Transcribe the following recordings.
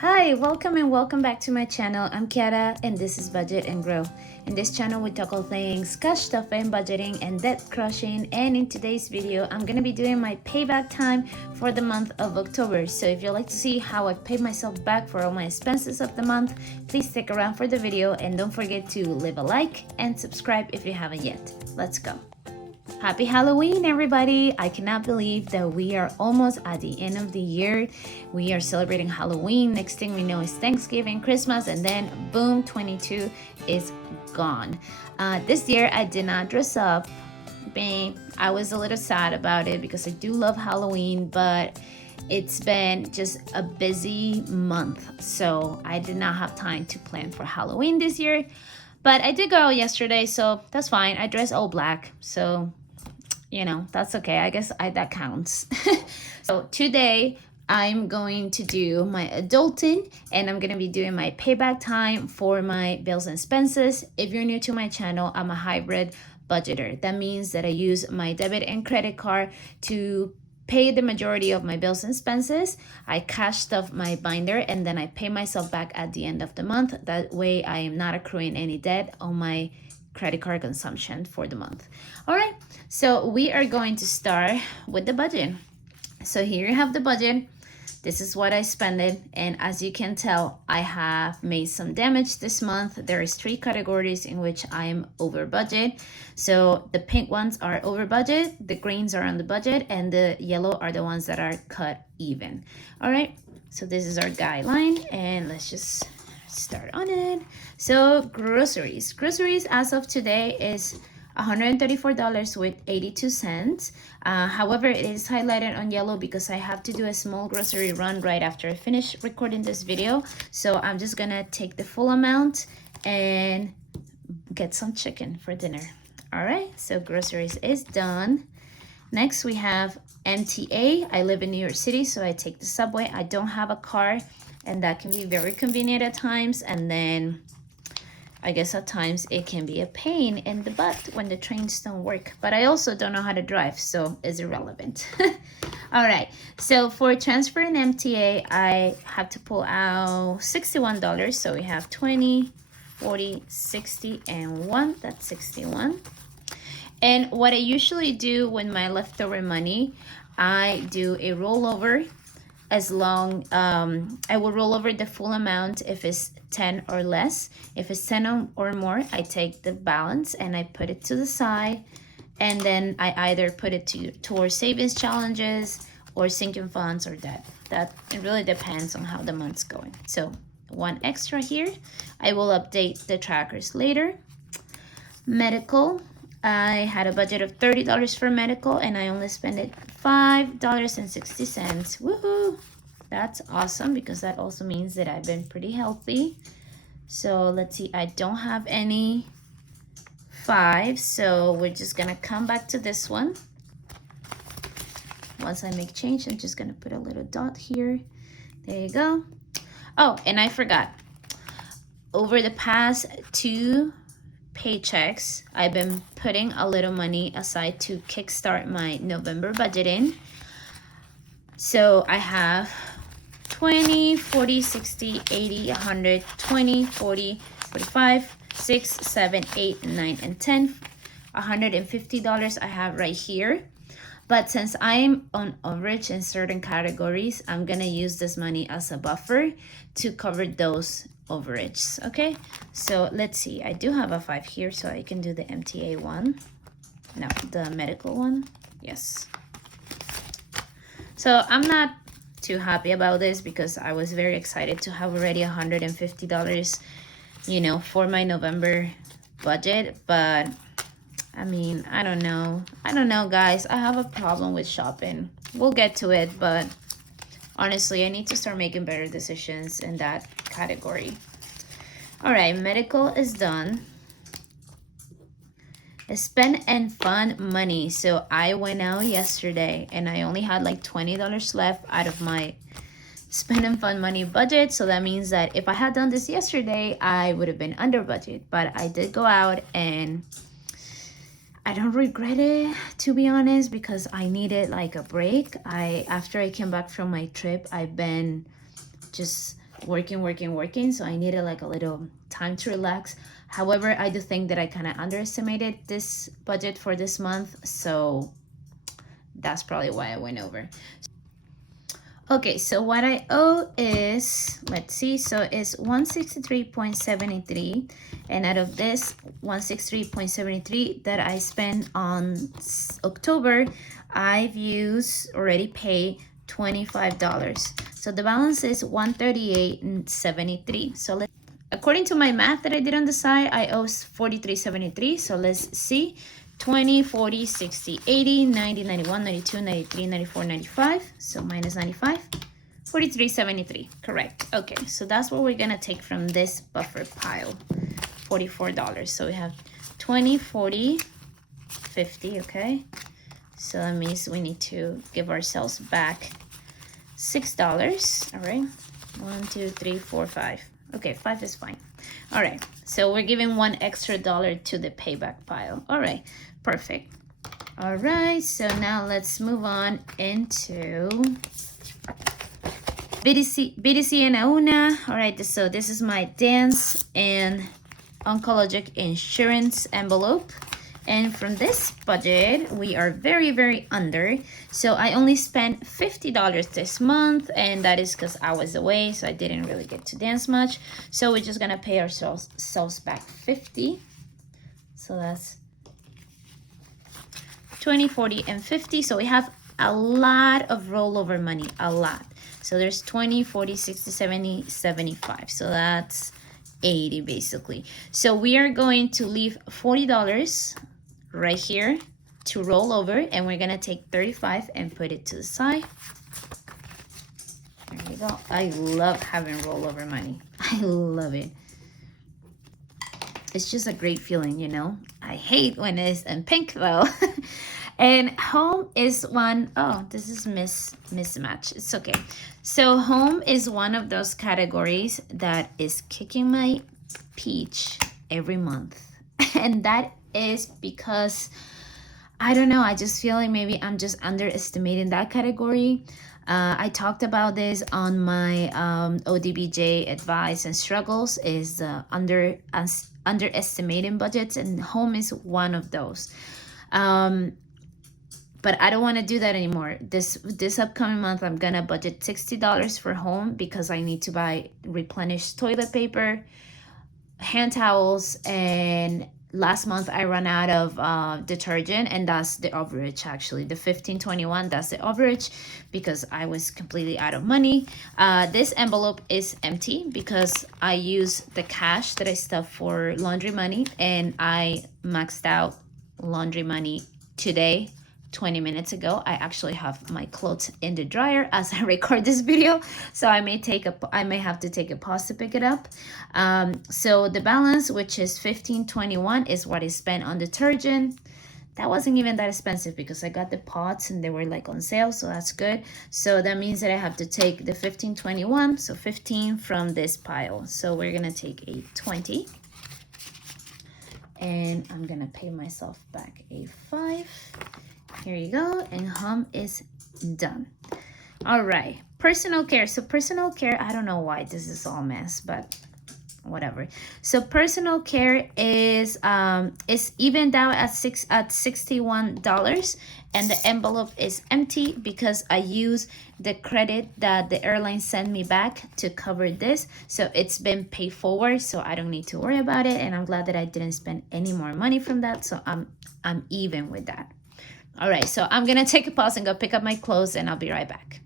Hi, welcome and welcome back to my channel. I'm Kiara and this is Budget and Grow. In this channel we tackle things cash stuffing, budgeting, and debt crushing. And in today's video, I'm gonna be doing my payback time for the month of October. So if you'd like to see how I paid myself back for all my expenses of the month, please stick around for the video and don't forget to leave a like and subscribe if you haven't yet. Let's go. Happy Halloween, everybody! I cannot believe that we are almost at the end of the year. We are celebrating Halloween. Next thing we know is Thanksgiving, Christmas, and then boom, 22 is gone. This year I did not dress up. I was a little sad about it because I do love Halloween, but it's been just a busy month. So I did not have time to plan for Halloween this year. But I did go out yesterday, so that's fine. I dressed all black, so you know, that's okay. I guess that counts. So today I'm going to do my adulting and I'm going to be doing my payback time for my bills and expenses. If you're new to my channel, I'm a hybrid budgeter. That means that I use my debit and credit card to pay the majority of my bills and expenses. I cash stuff my binder and then I pay myself back at the end of the month. That way I am not accruing any debt on my credit card consumption for the month. All right, so we are going to start with the budget. So here you have the budget. This is what I spent it, and as you can tell, I have made some damage this month. There is 3 categories in which I am over budget. So the pink ones are over budget, the greens are on the budget, and the yellow are the ones that are cut even. All right, so this is our guideline, and let's just start on it. So groceries as of today is $134 with 82 cents. However, it is highlighted on yellow because I have to do a small grocery run right after I finish recording this video. So I'm just gonna take the full amount and get some chicken for dinner. All right, so groceries is done. Next we have MTA. I live in New York City, so I take the subway. I don't have a car, and that can be very convenient at times, and then I guess at times it can be a pain in the butt when the trains don't work, but I also don't know how to drive, so it's irrelevant. All right, so for transferring MTA, I have to pull out $61. So we have 20, 40, 60, and 1. That's 61. And what I usually do with my leftover money, I do a rollover. As long I will roll over the full amount if it's 10 or less. If it's 10 or more, I take the balance and I put it to the side, and then I either put it towards savings challenges or sinking funds or debt. That it really depends on how the month's going. So 1 extra here. I will update the trackers later. Medical, I had a budget of $30 for medical and I only spent it $5.60. Woohoo! That's awesome because that also means that I've been pretty healthy. So let's see, I don't have any 5, so we're just gonna come back to this one. Once I make change, I'm just gonna put a little dot here. There you go. Oh, and I forgot. Over the past 2 paychecks, I've been putting a little money aside to kickstart my November budgeting. So I have 20, 40, 60, 80, 100, 20, 40, 45, 6, 7, 8, 9, and 10. $150 I have right here. But since I'm on overage in certain categories, I'm gonna use this money as a buffer to cover those overages. Okay, so let's see, I do have a 5 here, so I can do the MTA one. No, the medical one. Yes. So I'm not too happy about this because I was very excited to have already $150, you know, for my November budget. But I mean, I don't know, guys. I have a problem with shopping. We'll get to it, but honestly, I need to start making better decisions in that category. All right, medical is done. Spend and fun money. So I went out yesterday and I only had like $20 left out of my spend and fun money budget. So that means that if I had done this yesterday, I would have been under budget. But I did go out and I don't regret it, to be honest, because I needed like a break. After I came back from my trip, I've been just working, so I needed like a little time to relax. However, I do think that I kind of underestimated this budget for this month, so that's probably why I went over. Okay, so what I owe is, let's see, so it's 163.73, and out of this 163.73 that I spent on October, I've used, already paid $25. So the balance is 138.73. So let's, according to my math that I did on the side, I owe 43.73. So let's see. 20, 40, 60, 80, 90, 91, 92, 93, 94, 95. So minus 95. 43.73. Correct. Okay, so that's what we're going to take from this buffer pile. $44. So we have 20, 40, 50. Okay. So that means we need to give ourselves back $6. All right. 1, 2, 3, 4, 5. Okay, 5 is fine. All right. So we're giving $1 extra to the payback pile. All right. Perfect. All right. So now let's move on into BDC and Auna. All right. So this is my dance and oncologic insurance envelope. And from this budget, we are very, very under. So I only spent $50 this month, and that is because I was away, so I didn't really get to dance much. So we're just gonna pay ourselves back 50. So that's 20, 40, and 50. So we have a lot of rollover money, a lot. So there's 20, 40, 60, 70, 75. So that's 80 basically. So we are going to leave $40 right here to roll over, and we're gonna take 35 and put it to the side. There you go. I love having rollover money. I love it. It's just a great feeling, you know. I hate when it's in pink though. And home is one, oh, this is mismatch. It's okay. So home is one of those categories that is kicking my peach every month. And that is because, I don't know, I just feel like maybe I'm just underestimating that category. I talked about this on my ODBJ advice and struggles, is underestimating budgets, and home is one of those. But I don't want to do that anymore. This upcoming month, I'm gonna budget $60 for home because I need to replenish toilet paper, hand towels, and last month I ran out of detergent, and that's the overage. Actually, the $15.21, that's the overage because I was completely out of money. This envelope is empty because I use the cash that I stuffed for laundry money, and I maxed out laundry money today. 20 minutes ago. I actually have my clothes in the dryer as I record this video, so I may have to take a pause to pick it up. So the balance, which is $15.21, is what I spent on detergent. That wasn't even that expensive because I got the pots and they were like on sale, so that's good. So that means that I have to take the $15.21, so 15 from this pile. So we're gonna take a 20, and I'm gonna pay myself back a 5. Here you go, and home is done. All right, personal care. So personal care, I don't know why this is all mess, but whatever. So personal care is evened out at $61, and the envelope is empty because I use the credit that the airline sent me back to cover this. So it's been paid forward, so I don't need to worry about it, and I'm glad that I didn't spend any more money from that. So I'm even with that. All right, so I'm gonna take a pause and go pick up my clothes, and I'll be right back.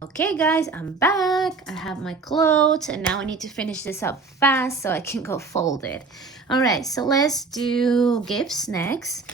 Okay guys, I'm back. I have my clothes, and now I need to finish this up fast so I can go fold it. All right, so let's do gifts next.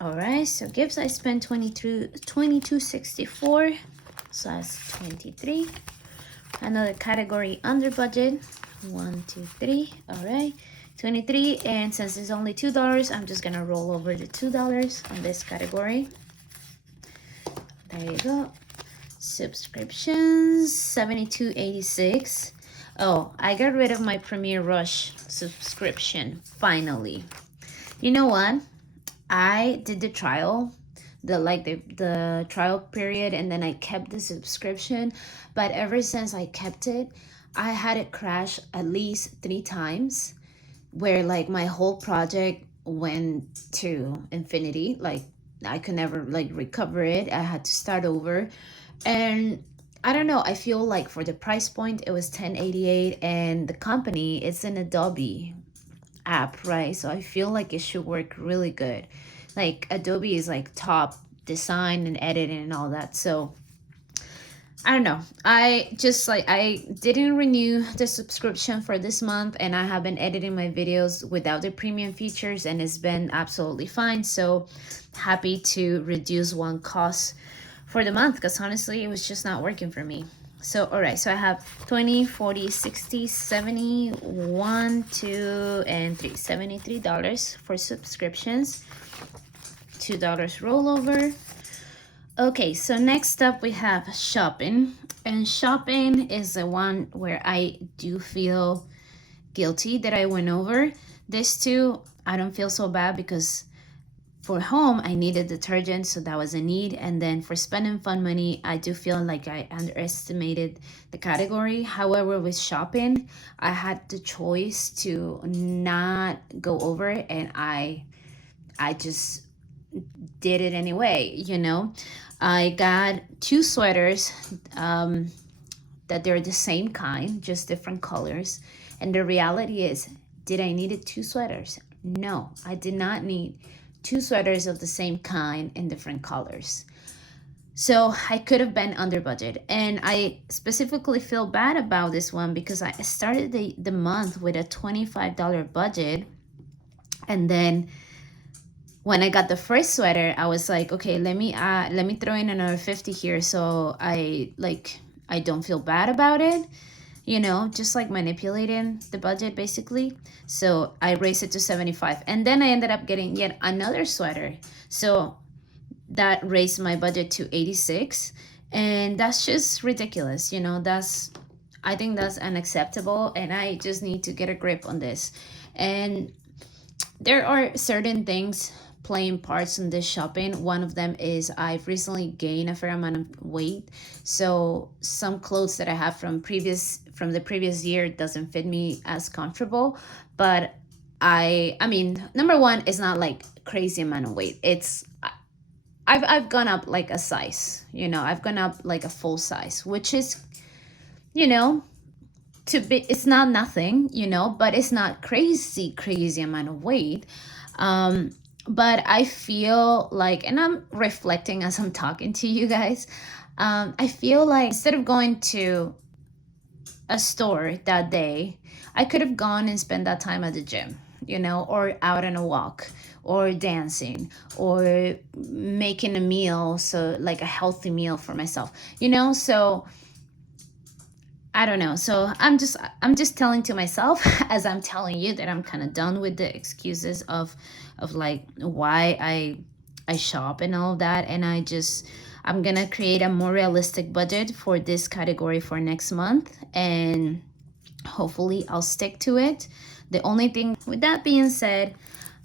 All right, so gifts, I spent $22.64, so that's 23. Another category under budget, 1, 2, 3. All right, 23, and since it's only $2, I'm just gonna roll over the $2 on this category. There you go. Subscriptions, $72.86. Oh, I got rid of my Premier Rush subscription finally. You know what? I did the trial, the trial period, and then I kept the subscription. But ever since I kept it, I had it crash at least 3 times, where like my whole project went to infinity. Like I could never like recover it. I had to start over. And I don't know, I feel like for the price point it was 1088, and the company, it's an Adobe app, right? So I feel like it should work really good. Like Adobe is like top design and editing and all that. So I don't know. I just like, I didn't renew the subscription for this month, and I have been editing my videos without the premium features, and it's been absolutely fine. So happy to reduce one cost for the month, because honestly it was just not working for me. So all right, so I have 20, 40, 60, 70, 1, 2, and 3, $73 for subscriptions, $2 rollover. Okay, so next up we have shopping, and shopping is the one where I do feel guilty that I went over. This two, I don't feel so bad, because for home I needed detergent, so that was a need. And then for spending fun money, I do feel like I underestimated the category. However, with shopping, I had the choice to not go over it, and I just did it anyway, you know. I got 2 sweaters, that they're the same kind, just different colors. And the reality is, did I needed 2 sweaters? No, I did not need 2 sweaters of the same kind in different colors. So I could have been under budget. And I specifically feel bad about this one, because I started the month with a $25 budget. And then when I got the first sweater, I was like, okay, let me throw in another 50 here, so I don't feel bad about it, you know, just like manipulating the budget basically. So I raised it to 75, and then I ended up getting yet another sweater, so that raised my budget to 86. And that's just ridiculous, you know. I think that's unacceptable, and I just need to get a grip on this. And there are certain things playing parts in this shopping. One of them is I've recently gained a fair amount of weight, so some clothes that I have from the previous year doesn't fit me as comfortable. But I mean, number one, it's not like crazy amount of weight. It's I've gone up like a size, you know. I've gone up like a full size, which is, you know, to be, it's not nothing, you know, but it's not crazy amount of weight. But I feel like, and I'm reflecting as I'm talking to you guys, I feel like instead of going to a store that day, I could have gone and spent that time at the gym, you know, or out on a walk, or dancing, or making a meal, so like a healthy meal for myself, you know. So I don't know. So I'm just telling to myself as I'm telling you that I'm kind of done with the excuses of like why I shop and all of that. And I'm gonna create a more realistic budget for this category for next month, and hopefully I'll stick to it. The only thing, with that being said,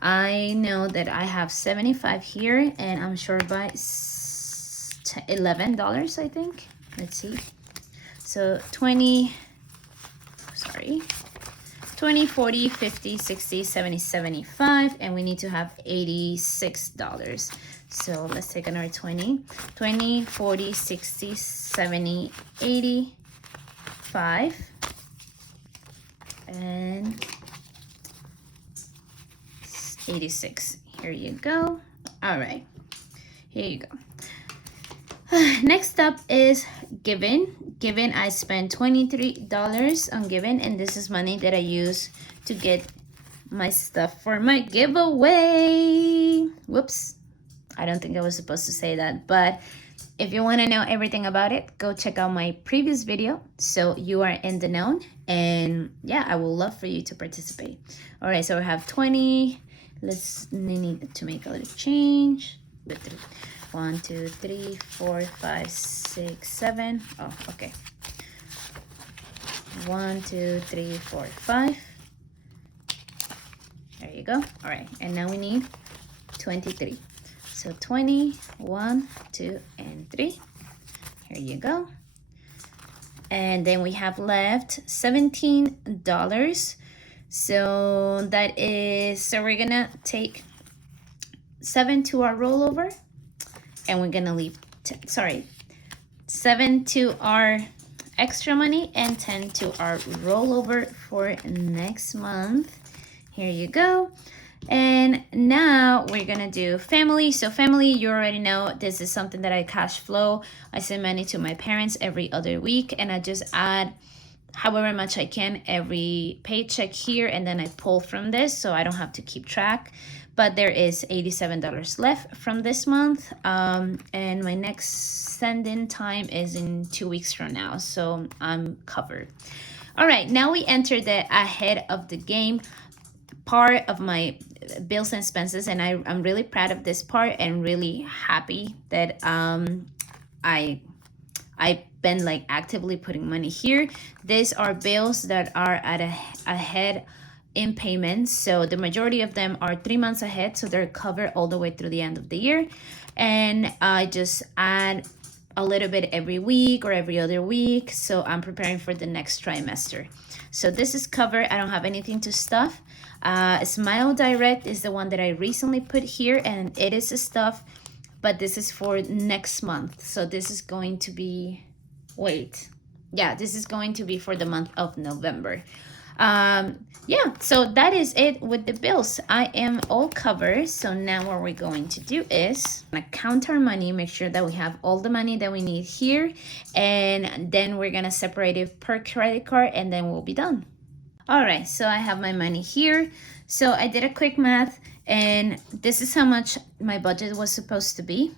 I know that I have 75 here, and I'm sure by $11, I think. Let's see. So 20, 40, 50, 60, 70, 75, and we need to have $86. So let's take another 20, 40, 60, 70, 85, and 86. Here you go. All right, here you go. Next up is Given. I spent $23 on Given, and this is money that I use to get my stuff for my giveaway. Whoops, I don't think I was supposed to say that, but if you want to know everything about it, go check out my previous video so you are in the know. And yeah, I will love for you to participate. All right, so I have 20. Need to make a little change. 1, 2, 3, 4, 5, 6, 7. Oh, okay. 1, 2, 3, 4, 5. There you go. All right, and now we need 23. So 20, 1, 2, and 3. Here you go. And then we have left $17. So that is, so we're gonna take 7 to our rollover, and we're gonna leave 7 to our extra money and 10 to our rollover for next month. Here you go. And now we're gonna do family. So family, you already know this is something that I cash flow. I send money to my parents every other week, and I just add however much I can every paycheck here, and then I pull from this so I don't have to keep track. But there is $87 left from this month, and my next send-in time is in 2 weeks from now, so I'm covered. All right, now we enter the ahead of the game part of my bills and expenses, and I'm really proud of this part and really happy that I've been like actively putting money here. These are bills that are at ahead in payments, so the majority of them are 3 months ahead, so they're covered all the way through the end of the year. And I just add a little bit every week or every other week, so I'm preparing for the next trimester. So this is covered. I don't have anything to stuff. Smile Direct is the one that I recently put here, and it is stuff, but this is for next month. So this is going to be, this is going to be for the month of November. Yeah, so that is it with the bills. I am all covered. So now what we're going to do is count our money, make sure that we have all the money that we need here, and then we're gonna separate it per credit card, and then we'll be done. All right, so I have my money here. So I did a quick math, and this is how much my budget was supposed to be.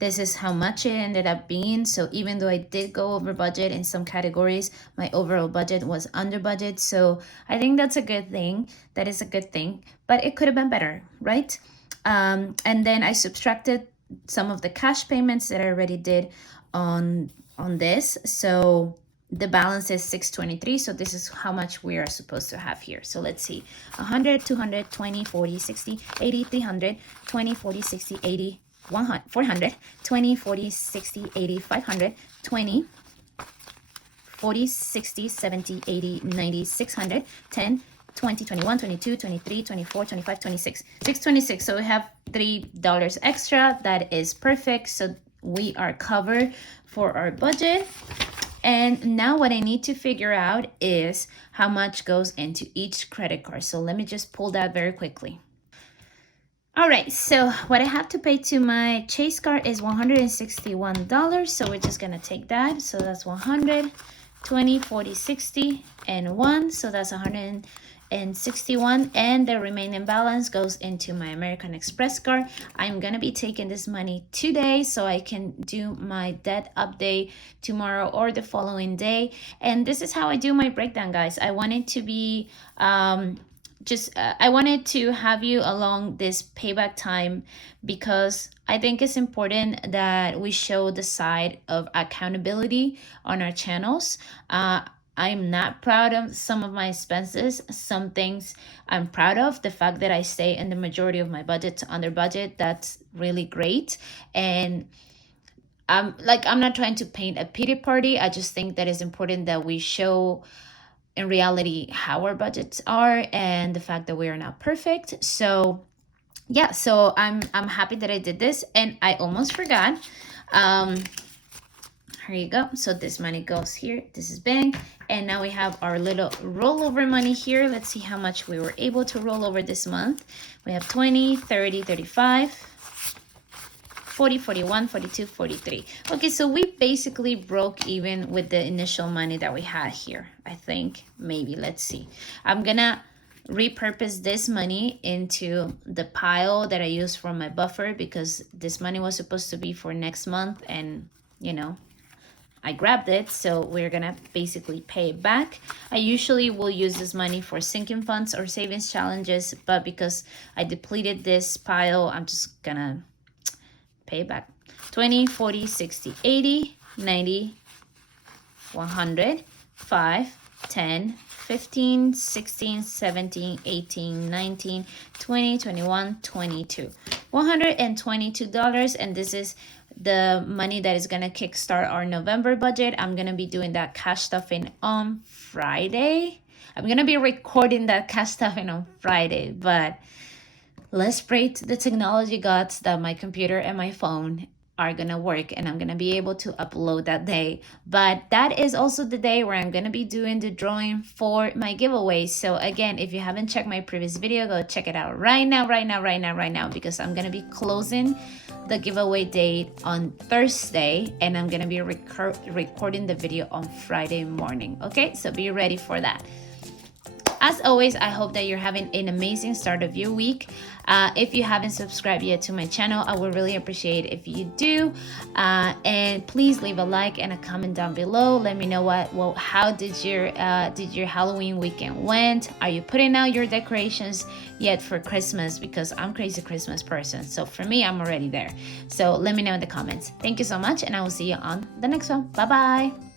This is how much it ended up being. So even though I did go over budget in some categories, my overall budget was under budget. So I think that's a good thing. That is a good thing, but it could have been better, right? And then I subtracted some of the cash payments that I already did on this. So the balance is 623. So this is how much we are supposed to have here. So let's see, 100, 200, 20, 40, 60, 80, 300, 20, 40, 60, 80, 100, 400, 20, 40, 60, 80, 500, 20, 40, 60, 70, 80, 90, 600, 10, 20, 21, 22, 23, 24, 25, 26, 626. So we have $3 extra. That is perfect. So we are covered for our budget. And now what I need to figure out is how much goes into each credit card. So let me just pull that very quickly. All right, so what I have to pay to my Chase card is $161. So we're just gonna take that. So that's 100, 20, 40, 60, and 1. So that's 161, and the remaining balance goes into my American Express card. I'm gonna be taking this money today so I can do my debt update tomorrow or the following day. And this is how I do my breakdown, guys. I wanted to be I wanted to have you along this payback time because I think it's important that we show the side of accountability on our channels. I'm not proud of some of my expenses. Some things I'm proud of. The fact that I stay in the majority of my budget to under budget, that's really great. And I'm not trying to paint a pity party. I just think that it's important that we show in reality how our budgets are and the fact that we are not perfect. So yeah, so I'm happy that I did this, and I almost forgot. Here you go. So this money goes here. This is bank. And now we have our little rollover money here. Let's see how much we were able to roll over this month. We have 20, 30, 35, 40, 41, 42, 43. Okay, so we basically broke even with the initial money that we had here. I think, maybe, let's see. I'm gonna repurpose this money into the pile that I use for my buffer because this money was supposed to be for next month, and you know, I grabbed it, so we're gonna basically pay it back. I usually will use this money for sinking funds or savings challenges, but because I depleted this pile, I'm just gonna pay it back. 20, 40, 60, 80, 90, 100, 5, 10, 15, 16, 17, 18, 19, 20, 21, 22. $122, and this is the money that is gonna kickstart our November budget. I'm gonna be doing that cash stuffing on Friday. I'm gonna be recording that cash stuffing on Friday, but let's pray to the technology gods that my computer and my phone are gonna work and I'm gonna be able to upload that day. But that is also the day where I'm gonna be doing the drawing for my giveaways. So again, if you haven't checked my previous video, go check it out right now, because I'm gonna be closing the giveaway date on Thursday and I'm gonna be recording the video on Friday morning. Okay, so be ready for that. As always, I hope that you're having an amazing start of your week. If you haven't subscribed yet to my channel, I would really appreciate it if you do. And please leave a like and a comment down below. Let me know how did your Halloween weekend went? Are you putting out your decorations yet for Christmas? Because I'm a crazy Christmas person. So for me, I'm already there. So let me know in the comments. Thank you so much, and I will see you on the next one. Bye-bye.